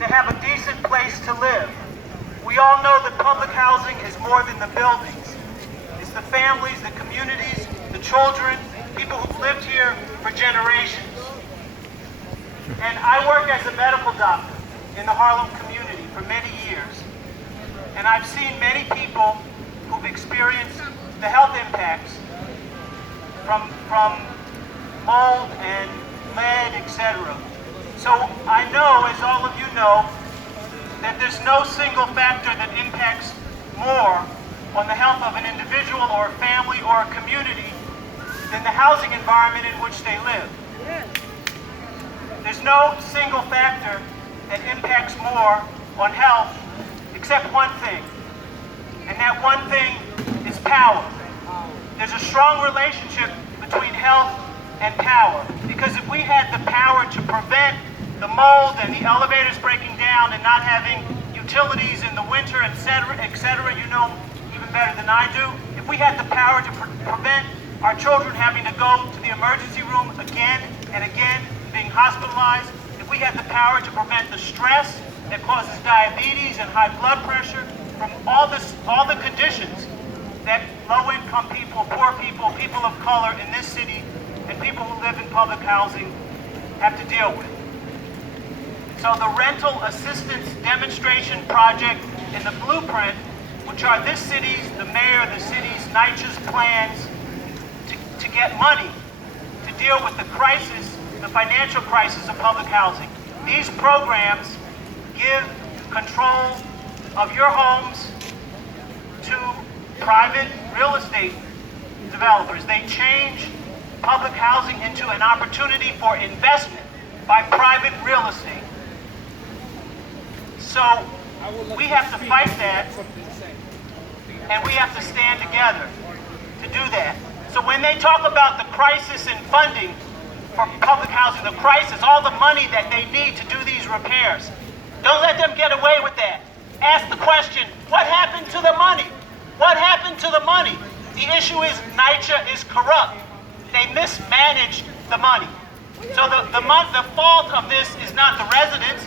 to have a decent place to live. We all know that public housing is more than the buildings. It's the families, the communities, the children, people who've lived here for generations. And I work as a medical doctor in the Harlem community for many years. And I've seen many people who've experienced the health impacts from mold and lead, etc. So I know, as all of you know, that there's no single factor that impacts more on the health of an individual or a family or a community than the housing environment in which they live. There's no single factor that impacts more on health except one thing, and that one thing is power. There's a strong relationship between health and power, because if we had the power to prevent the mold and the elevators breaking down and not having utilities in the winter, etc., you know even better than I do, if we had the power to prevent our children having to go to the emergency room again and again, being hospitalized, if we had the power to prevent the stress that causes diabetes and high blood pressure from all the conditions that low-income people, poor people, people of color in this city, and people who live in public housing have to deal with. So the rental assistance demonstration project and the blueprint, which are this city's, the mayor, the city's, NYCHA's plans to get money to deal with the crisis, the financial crisis of public housing. These programs give control of your homes to private real estate developers. They change public housing into an opportunity for investment by private real estate. So we have to fight that, and we have to stand together to do that. So when they talk about the crisis in funding for public housing, the crisis, all the money that they need to do these repairs, don't let them get away with that. Ask the question, what happened to the money? What happened to the money? The issue is NYCHA is corrupt. They mismanaged the money. So the fault of this is not the residents.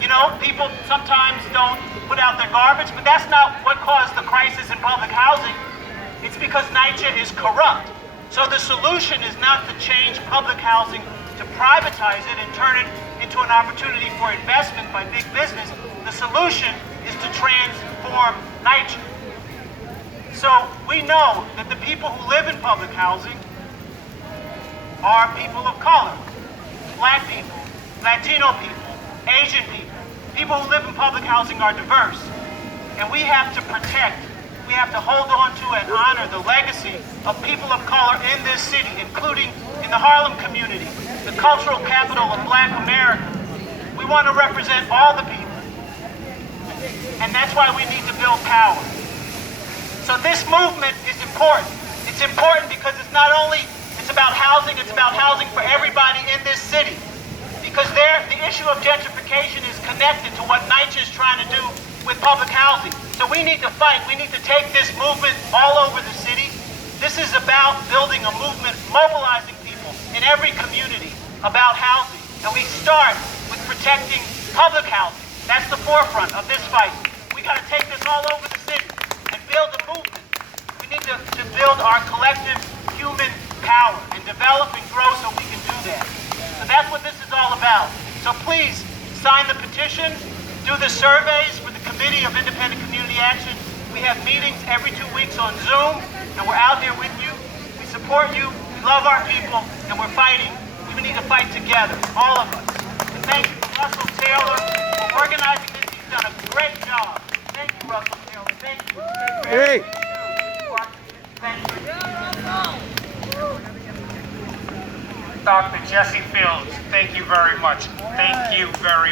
You know, people sometimes don't put out their garbage, but that's not what caused the crisis in public housing. It's because NYCHA is corrupt. So the solution is not to change public housing, to privatize it and turn it into an opportunity for investment by big business. The solution is to transform NYCHA. So we know that the people who live in public housing are people of color, black people, Latino people, Asian people. People who live in public housing are diverse. And we have to protect, we have to hold on to and honor the legacy of people of color in this city, including in the Harlem community, the cultural capital of Black America. We want to represent all the people. And that's why we need to build power. So this movement is important. It's important because it's not only, it's about housing for everybody in this city. Because the issue of gentrification is connected to what NYCHA is trying to do with public housing. So we need to fight. We need to take this movement all over the city. This is about building a movement, mobilizing people in every community about housing. And we start with protecting public housing. That's the forefront of this fight. We got to take this all over the city and build a movement. We need to build our collective human power and develop and grow so we can do that. So that's what this is all about. So please sign the petition, do the surveys for the Committee of Independent Community Action. We have meetings every 2 weeks on Zoom, and we're out there with you. We support you, we love our people, and we're fighting. We need to fight together, all of us. And thank you to Russell Taylor for organizing this. He's done a great job. Thank you, Russell Taylor. Thank you. Hey. Thank you. Dr. Jessie Fields, thank you very much. Thank you very much.